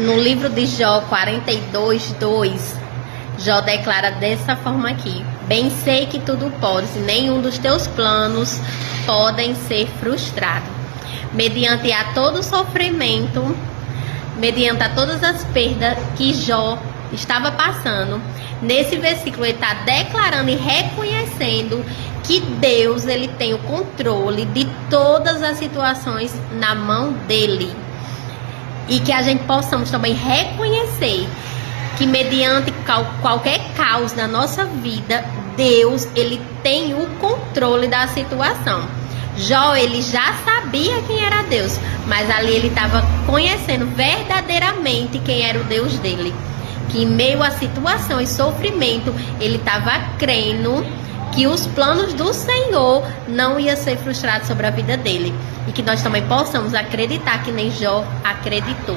No livro de Jó 42:2, Jó declara dessa forma aqui: bem sei que tudo podes, e nenhum dos teus planos podem ser frustrados. Mediante a todo sofrimento, mediante a todas as perdas que Jó estava passando, nesse versículo ele está declarando e reconhecendo que Deus ele tem o controle de todas as situações na mão dele. E que a gente possamos também reconhecer que mediante qualquer caos na nossa vida, Deus ele tem o controle da situação. Jó ele já sabia quem era Deus, mas ali ele estava conhecendo verdadeiramente quem era o Deus dele. Que em meio à situação e sofrimento, ele estava crendo que os planos do Senhor não iam ser frustrados sobre a vida dele. E que nós também possamos acreditar que nem Jó acreditou.